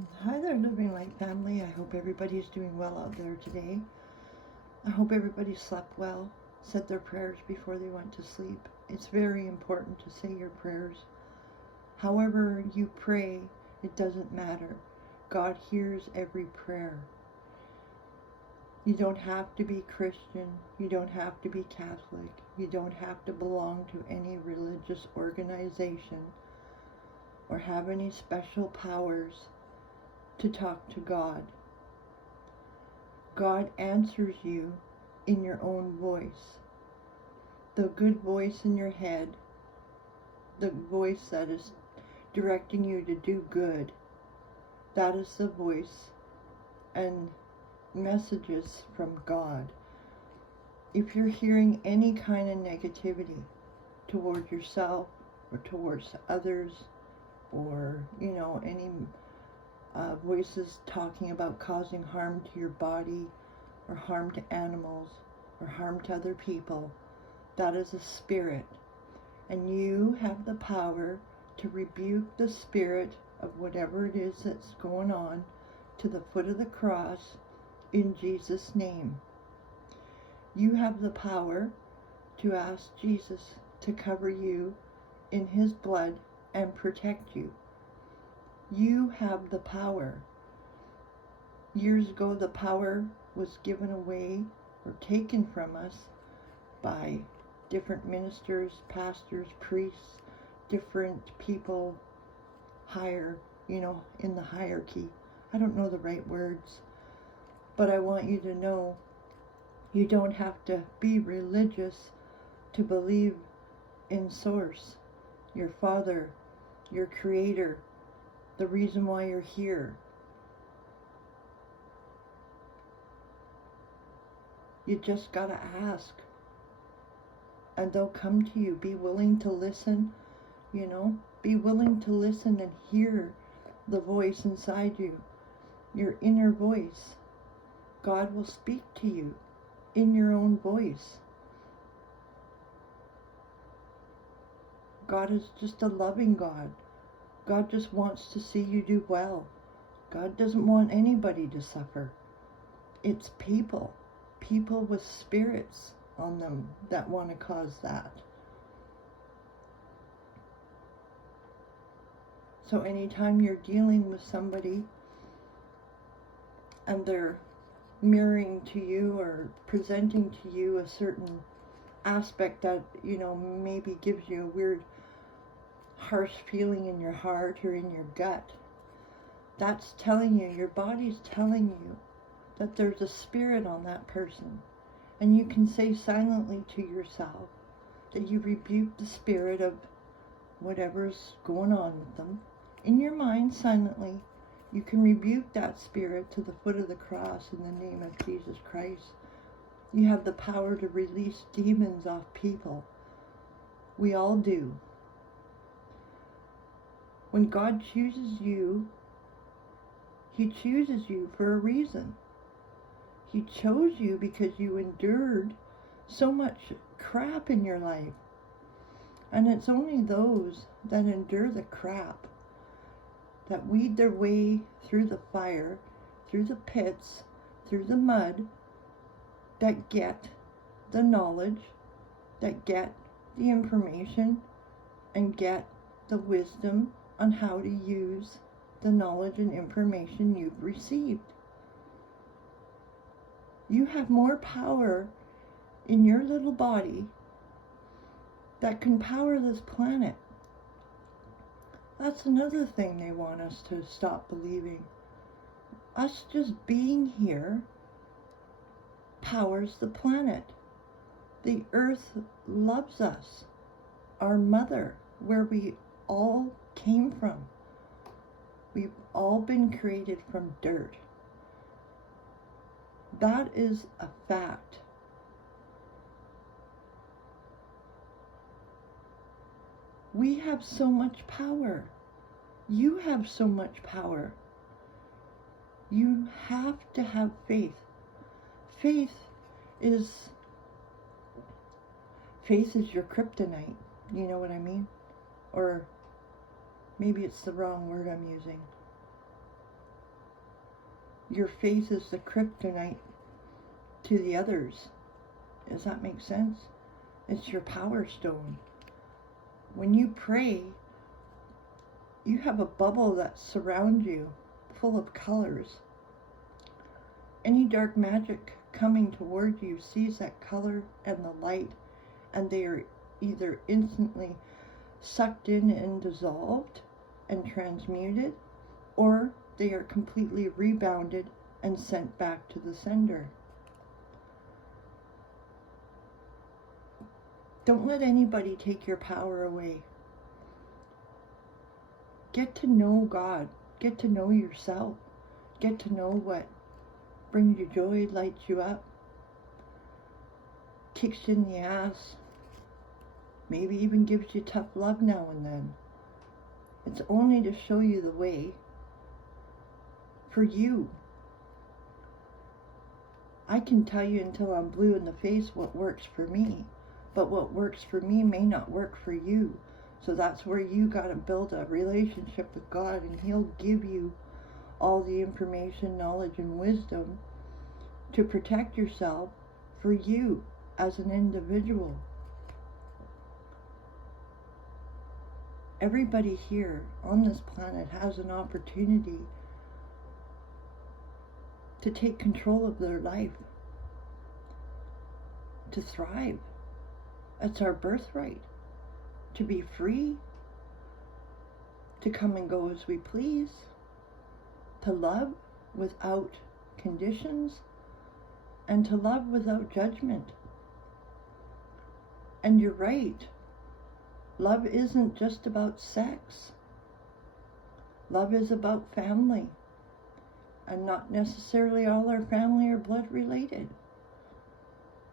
Hi there, Living Light family. I hope everybody's doing well out there today. I hope everybody slept well, said their prayers before they went to sleep. It's very important to say your prayers. However you pray, it doesn't matter. God hears every prayer. You don't have to be Christian. You don't have to be Catholic. You don't have to belong to any religious organization or have any special powers to talk to God. God answers you in your own voice. The good voice in your head, the voice that is directing you to do good, that is the voice and messages from God. If you're hearing any kind of negativity toward yourself or towards others, or any voices talking about causing harm to your body or harm to animals or harm to other people, that is a spirit. And you have the power to rebuke the spirit of whatever it is that's going on to the foot of the cross in Jesus' name. You have the power to ask Jesus to cover you in his blood and protect you. You have the power. Years ago, the power was given away or taken from us by different ministers, pastors, priests, different people higher, in the hierarchy. I don't know the right words, but I want you to know you don't have to be religious to believe in Source, your Father, your Creator, the reason why you're here. You just gotta ask, and they'll come to you. Be willing to listen, be willing to listen and hear the voice inside you, your inner voice. God will speak to you in your own voice. God is just a loving God. God just wants to see you do well. God doesn't want anybody to suffer. It's people with spirits on them that want to cause that. So anytime you're dealing with somebody and they're mirroring to you or presenting to you a certain aspect that, maybe gives you a weird harsh feeling in your heart or in your gut, that's telling you, your body's telling you that there's a spirit on that person. And you can say silently to yourself that you rebuke the spirit of whatever's going on with them. In your mind, silently, you can rebuke that spirit to the foot of the cross in the name of Jesus Christ. You have the power to release demons off people. We all do. When God chooses you, he chooses you for a reason. He chose you because you endured so much crap in your life. And it's only those that endure the crap, that weed their way through the fire, through the pits, through the mud, that get the knowledge, that get the information, and get the wisdom on how to use the knowledge and information you've received. You have more power in your little body that can power this planet. That's another thing they want us to stop believing. Us just being here powers the planet. The earth loves us. Our mother, where we all came from. We've all been created from dirt. That is a fact. We have so much power. You have so much power. You have to have faith. Faith is your kryptonite. You know what I mean? Or maybe it's the wrong word I'm using. Your faith is the kryptonite to the others. Does that make sense? It's your power stone. When you pray, you have a bubble that surrounds you, full of colors. Any dark magic coming toward you sees that color and the light, and they are either instantly sucked in and dissolved and transmuted, or they are completely rebounded and sent back to the sender. Don't let anybody take your power away. Get to know God. Get to know yourself. Get to know what brings you joy, lights you up, kicks you in the ass, maybe even gives you tough love now and then. It's only to show you the way for you. I can tell you until I'm blue in the face what works for me, but what works for me may not work for you. So that's where you got to build a relationship with God, and He'll give you all the information, knowledge, and wisdom to protect yourself for you as an individual. Everybody here on this planet has an opportunity to take control of their life, to thrive. That's our birthright. To be free, to come and go as we please, to love without conditions, and to love without judgment. And you're right. Love isn't just about sex. Love is about family. And not necessarily all our family are blood related.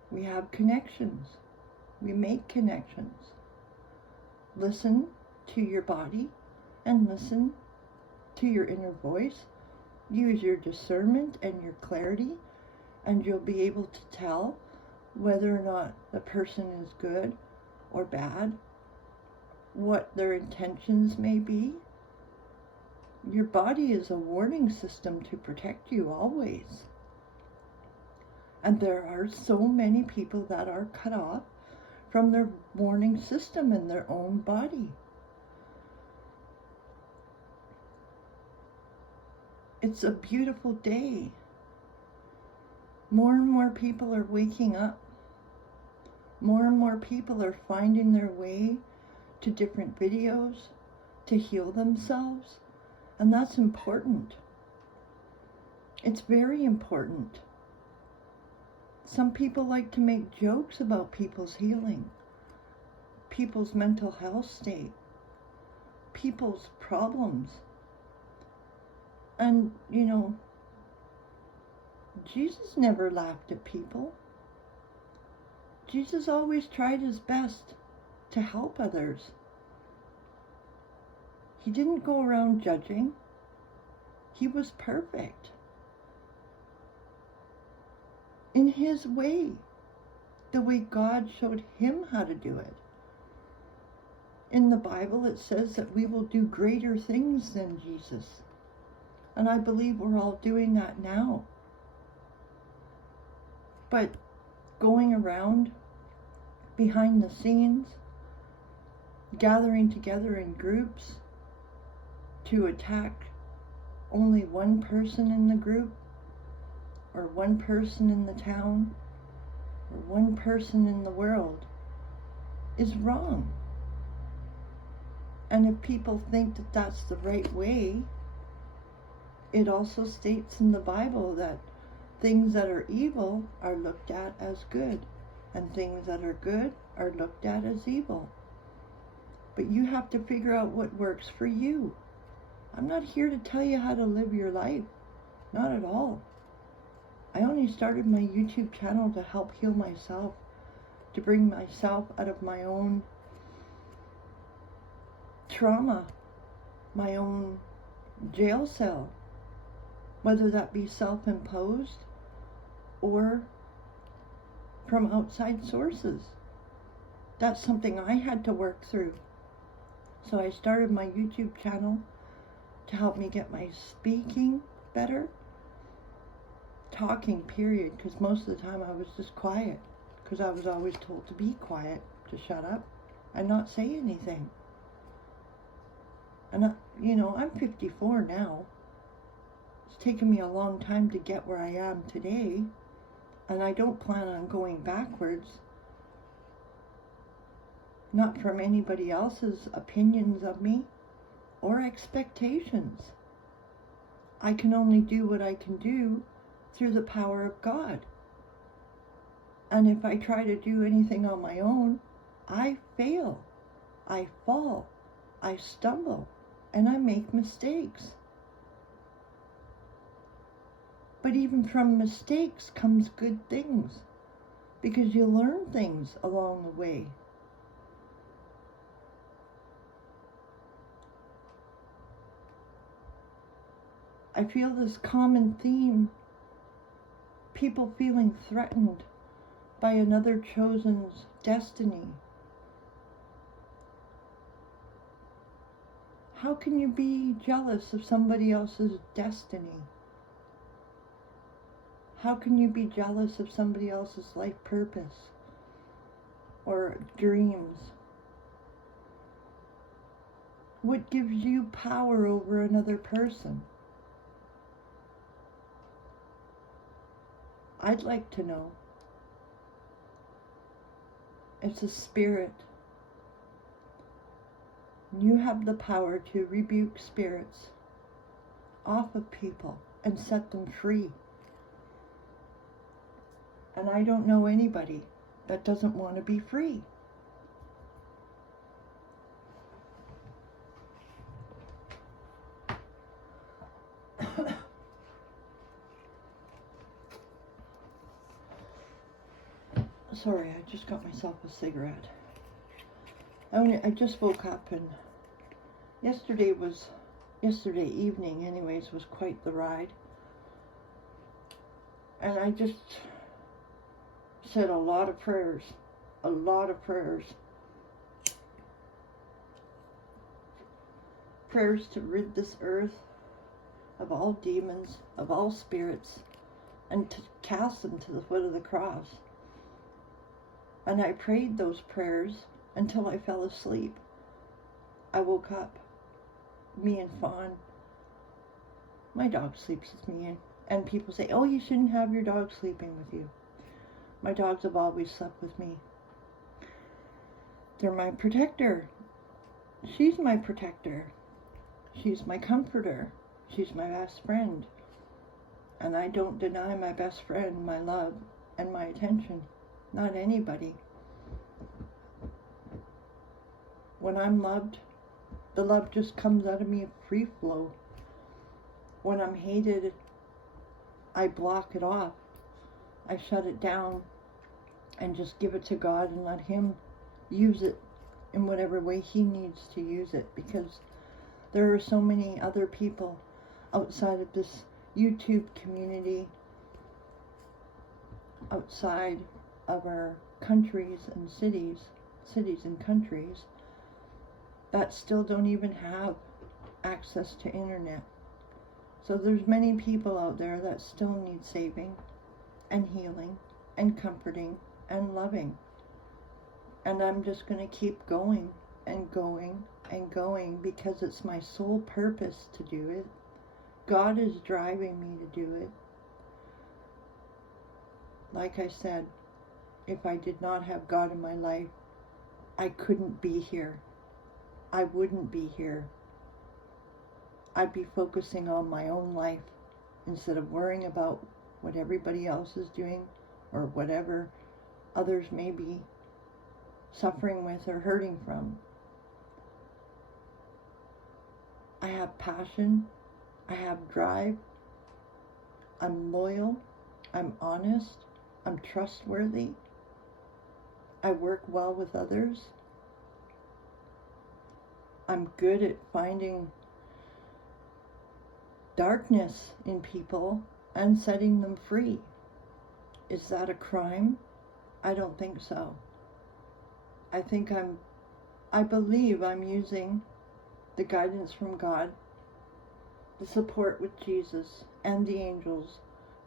We have connections. We make connections. Listen to your body and listen to your inner voice. Use your discernment and your clarity, and you'll be able to tell whether or not the person is good or bad, what their intentions may be. Your body is a warning system to protect you always. And there are so many people that are cut off from their warning system in their own body. It's a beautiful day. More and more people are waking up. More and more people are finding their way to different videos to heal themselves, and that's important. It's very important. Some people like to make jokes about people's healing, people's mental health state, people's problems. And, Jesus never laughed at people. Jesus always tried his best to help others. He didn't go around judging. He was perfect in his way, the way God showed him how to do it. In the Bible, it says that we will do greater things than Jesus. And I believe we're all doing that now. But going around behind the scenes, gathering together in groups to attack only one person in the group, or one person in the town, or one person in the world, is wrong. And if people think that that's the right way, it also states in the Bible that things that are evil are looked at as good, and things that are good are looked at as evil. But you have to figure out what works for you. I'm not here to tell you how to live your life. Not at all. I only started my YouTube channel to help heal myself, to bring myself out of my own trauma, my own jail cell, whether that be self-imposed or from outside sources. That's something I had to work through. So I started my YouTube channel to help me get my speaking better, talking, period, because most of the time I was just quiet, because I was always told to be quiet, to shut up and not say anything. And I'm 54 now. It's taken me a long time to get where I am today, and I don't plan on going backwards. Not from anybody else's opinions of me or expectations. I can only do what I can do through the power of God. And if I try to do anything on my own, I fail, I fall, I stumble, and I make mistakes. But even from mistakes comes good things, because you learn things along the way. I feel this common theme, people feeling threatened by another chosen's destiny. How can you be jealous of somebody else's destiny? How can you be jealous of somebody else's life purpose or dreams? What gives you power over another person? I'd like to know. It's a spirit. You have the power to rebuke spirits off of people and set them free. And I don't know anybody that doesn't want to be free. Sorry, I just got myself a cigarette. I just woke up, and yesterday evening anyways, was quite the ride. And I just said a lot of prayers. Prayers to rid this earth of all demons, of all spirits, and to cast them to the foot of the cross. And I prayed those prayers until I fell asleep. I woke up, me and Fawn. My dog sleeps with me, and people say, oh, you shouldn't have your dog sleeping with you. My dogs have always slept with me. They're my protector. She's my protector. She's my comforter. She's my best friend. And I don't deny my best friend my love and my attention. Not anybody. When I'm loved, the love just comes out of me in free flow. When I'm hated, I block it off. I shut it down and just give it to God and let Him use it in whatever way He needs to use it, because there are so many other people outside of this YouTube community, outside of our countries and cities and countries, that still don't even have access to internet. So there's many people out there that still need saving and healing and comforting and loving. And I'm just going to keep going and going and going, because it's my sole purpose to do it. God is driving me to do it. Like I said, if I did not have God in my life, I couldn't be here. I wouldn't be here. I'd be focusing on my own life instead of worrying about what everybody else is doing or whatever others may be suffering with or hurting from. I have passion. I have drive. I'm loyal. I'm honest. I'm trustworthy. I work well with others. I'm good at finding darkness in people and setting them free. Is that a crime? I don't think so. I believe I'm using the guidance from God, the support with Jesus and the angels,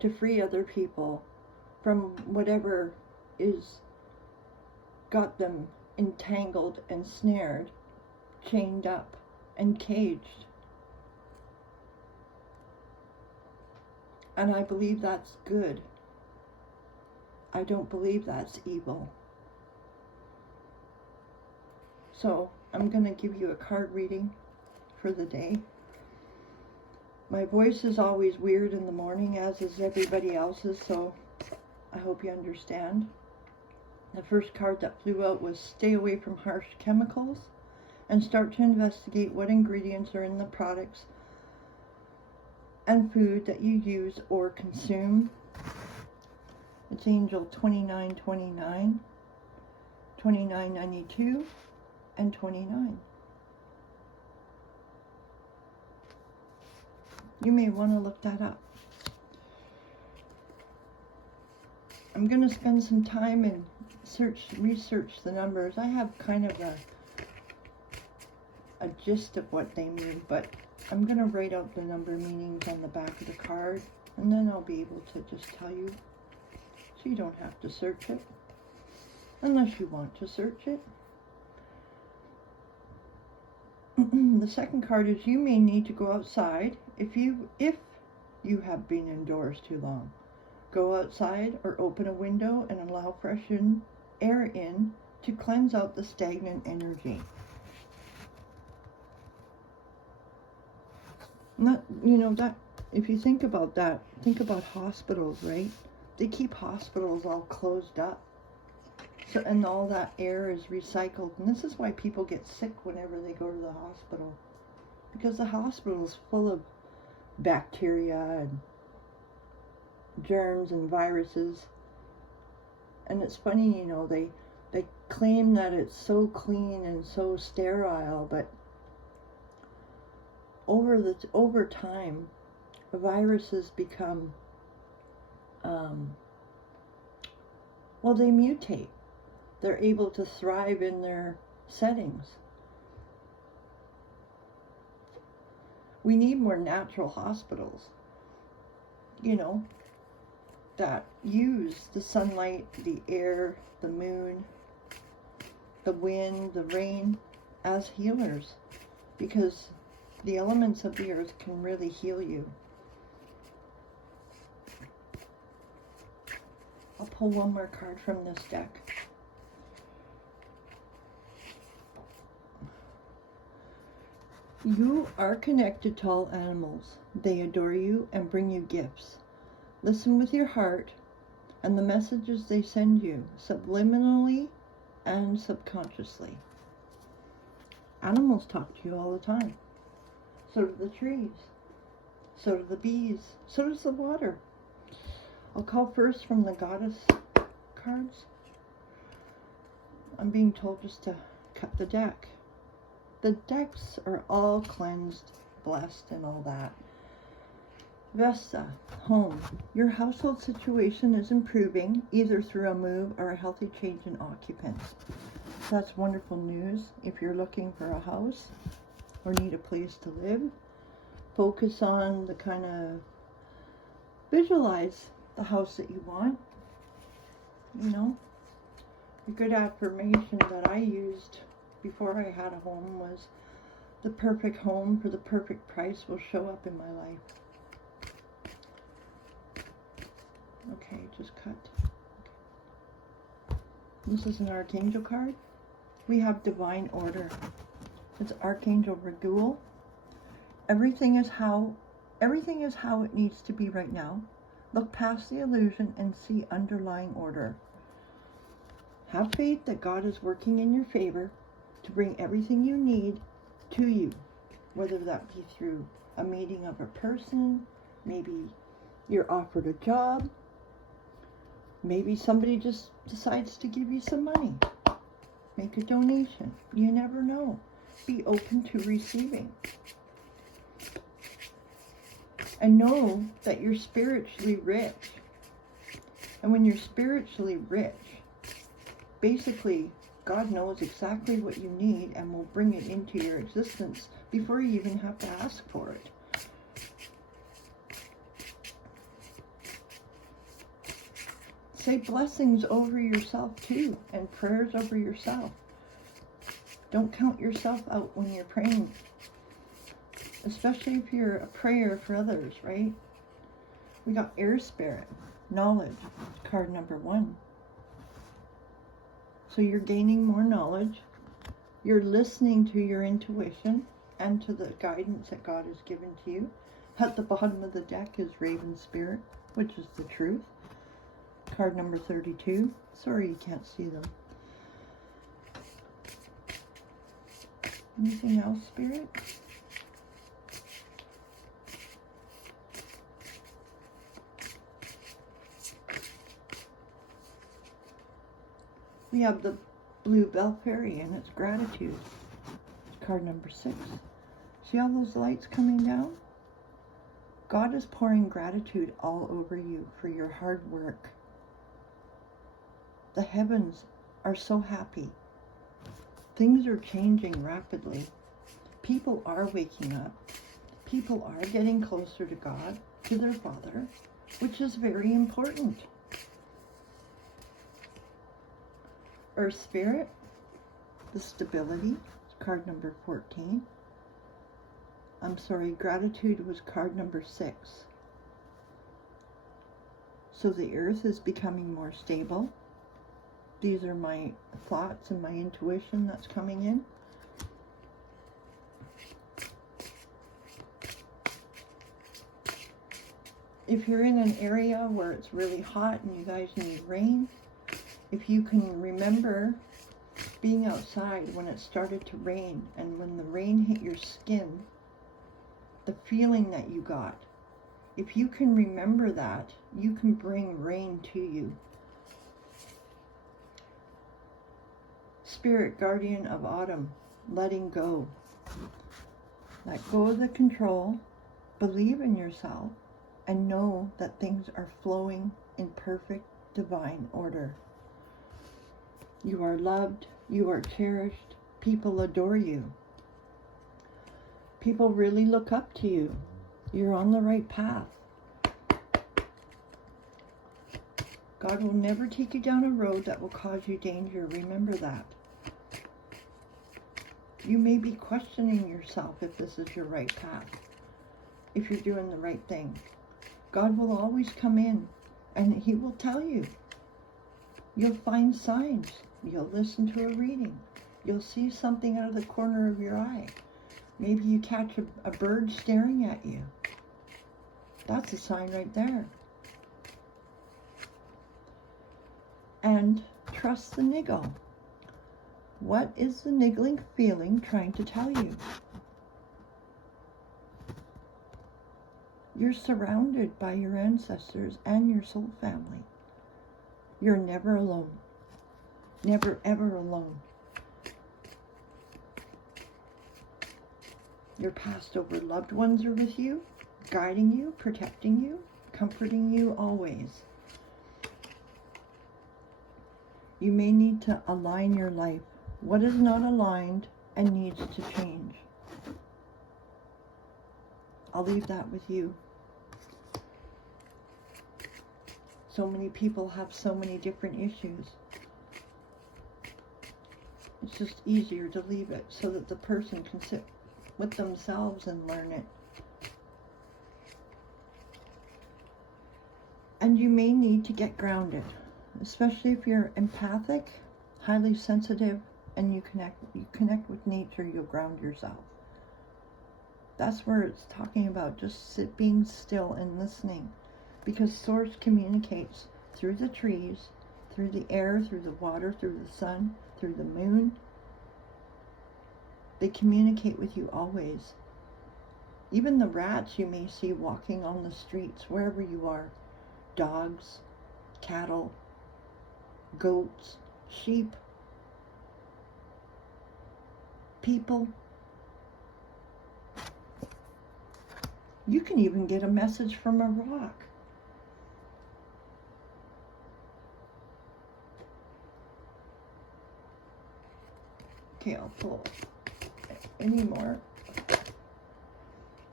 to free other people from whatever is got them entangled and snared, chained up and caged. And I believe that's good. I don't believe that's evil. So I'm going to give you a card reading for the day. My voice is always weird in the morning, as is everybody else's, so I hope you understand. The first card that flew out was stay away from harsh chemicals and start to investigate what ingredients are in the products and food that you use or consume. It's Angel 2929, 2992, and 29. You may want to look that up. I'm going to spend some time and research the numbers. I have kind of a gist of what they mean, but I'm going to write out the number meanings on the back of the card, and then I'll be able to just tell you, so you don't have to search it, unless you want to search it. The second card is you may need to go outside if you have been indoors too long. Go outside or open a window and allow fresh air in to cleanse out the stagnant energy. That if you think about that, think about hospitals, right? They keep hospitals all closed up. So, and all that air is recycled. And this is why people get sick whenever they go to the hospital. Because the hospital is full of bacteria and germs and viruses. And it's funny, they claim that it's so clean and so sterile, but over time, viruses become, they mutate. They're able to thrive in their settings. We need more natural hospitals, that use the sunlight, the air, the moon, the wind, the rain as healers, because the elements of the earth can really heal you. I'll pull one more card from this deck. You are connected to all animals. They adore you and bring you gifts. Listen with your heart and the messages they send you, subliminally and subconsciously. Animals talk to you all the time. So do the trees. So do the bees. So does the water. I'll call first from the goddess cards. I'm being told just to cut the deck. The decks are all cleansed, blessed, and all that. Vesta, home. Your household situation is improving, either through a move or a healthy change in occupants. That's wonderful news if you're looking for a house or need a place to live. Focus on the kind of, visualize the house that you want. A good affirmation that I used before I had a home was, the perfect home for the perfect price will show up in my life. Okay, just cut. This is an Archangel card. We have Divine Order. It's Archangel Raguel. Everything is how it needs to be right now. Look past the illusion and see underlying order. Have faith that God is working in your favor to bring everything you need to you, whether that be through a meeting of a person, maybe you're offered a job, maybe somebody just decides to give you some money. Make a donation. You never know. Be open to receiving. And know that you're spiritually rich. And when you're spiritually rich, basically, God knows exactly what you need and will bring it into your existence before you even have to ask for it. Say blessings over yourself too, and prayers over yourself. Don't count yourself out when you're praying, especially if you're a prayer for others, right? We got air spirit, knowledge, card number 1. So you're gaining more knowledge. You're listening to your intuition and to the guidance that God has given to you. At the bottom of the deck is Raven Spirit, which is the truth. Card number 32. Sorry you can't see them. Anything else, Spirit? We have the blue Belfairy, and it's gratitude. Card number 6. See all those lights coming down? God is pouring gratitude all over you for your hard work. The heavens are so happy. Things are changing rapidly. People are waking up. People are getting closer to God, to their Father, which is very important. Earth Spirit, the stability, card number 14. I'm sorry, gratitude was card number 6. So the earth is becoming more stable. These are my thoughts and my intuition that's coming in. If you're in an area where it's really hot and you guys need rain, if you can remember being outside when it started to rain, and when the rain hit your skin, the feeling that you got, if you can remember that, you can bring rain to you. Spirit guardian of autumn, letting go. Let go of the control, believe in yourself, and know that things are flowing in perfect divine order. You are loved, you are cherished, people adore you. People really look up to you. You're on the right path. God will never take you down a road that will cause you danger. Remember that. You may be questioning yourself if this is your right path, if you're doing the right thing. God will always come in and He will tell you. You'll find signs. You'll listen to a reading. You'll see something out of the corner of your eye. Maybe you catch a bird staring at you. That's a sign right there. And trust the niggle. What is the niggling feeling trying to tell you? You're surrounded by your ancestors and your soul family. You're never alone. Never ever alone. Your passed over loved ones are with you, guiding you, protecting you, comforting you always. You may need to align your life. What is not aligned and needs to change? I'll leave that with you. So many people have so many different issues. It's just easier to leave it so that the person can sit with themselves and learn it. And you may need to get grounded, especially if you're empathic, highly sensitive, and you connect with nature, you'll ground yourself. That's where it's talking about just being still and listening, because Source communicates through the trees, through the air, through the water, through the sun, through the moon. They communicate with you always. Even the rats you may see walking on the streets, wherever you are, dogs, cattle, goats, sheep, people. You can even get a message from a rock. Okay, I'll pull any more.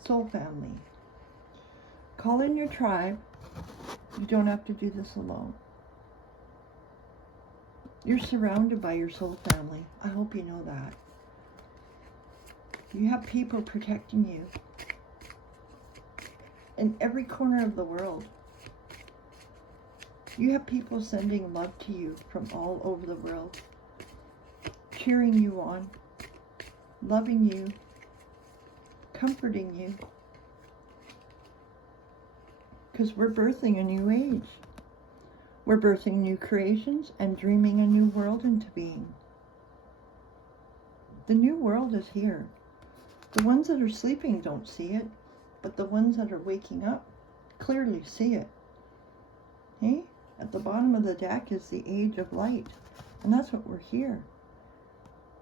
Soul family. Call in your tribe. You don't have to do this alone. You're surrounded by your soul family. I hope you know that. You have people protecting you in every corner of the world. You have people sending love to you from all over the world, cheering you on, loving you, comforting you, because we're birthing a new age. We're birthing new creations and dreaming a new world into being. The new world is here. The ones that are sleeping don't see it, but the ones that are waking up clearly see it. Hey? At the bottom of the deck is the age of light, and that's what we're here.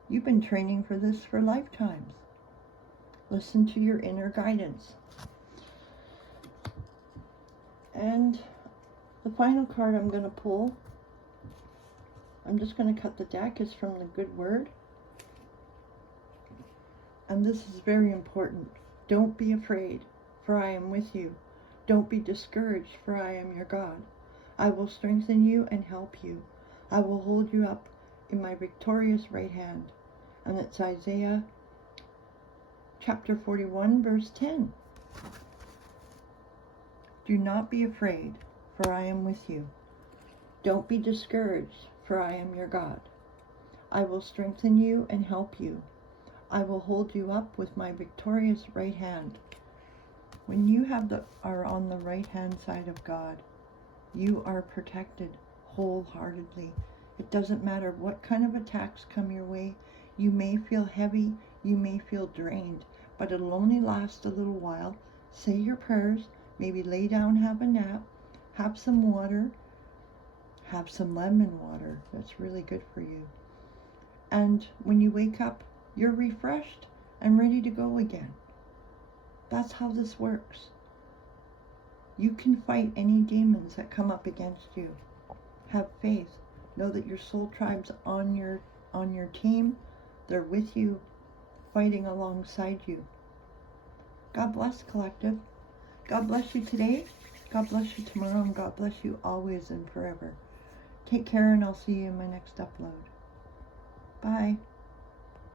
You've been training for this for lifetimes. Listen to your inner guidance. And the final card I'm going to pull, I'm just going to cut the deck, is from the Good Word. And this is very important. Don't be afraid, for I am with you. Don't be discouraged, for I am your God. I will strengthen you and help you. I will hold you up in my victorious right hand. And it's Isaiah chapter 41, verse 10. Do not be afraid, for I am with you. Don't be discouraged, for I am your God. I will strengthen you and help you. I will hold you up with my victorious right hand. When you are on the right hand side of God, you are protected wholeheartedly. It doesn't matter what kind of attacks come your way. You may feel heavy, you may feel drained, but it'll only last a little while. Say your prayers, maybe lay down, have a nap, have some water, have some lemon water. That's really good for you. And when you wake up, you're refreshed and ready to go again. That's how this works. You can fight any demons that come up against you. Have faith. Know that your soul tribe's on your team. They're with you, fighting alongside you. God bless, collective. God bless you today. God bless you tomorrow, and God bless you always and forever. Take care, and I'll see you in my next upload. Bye.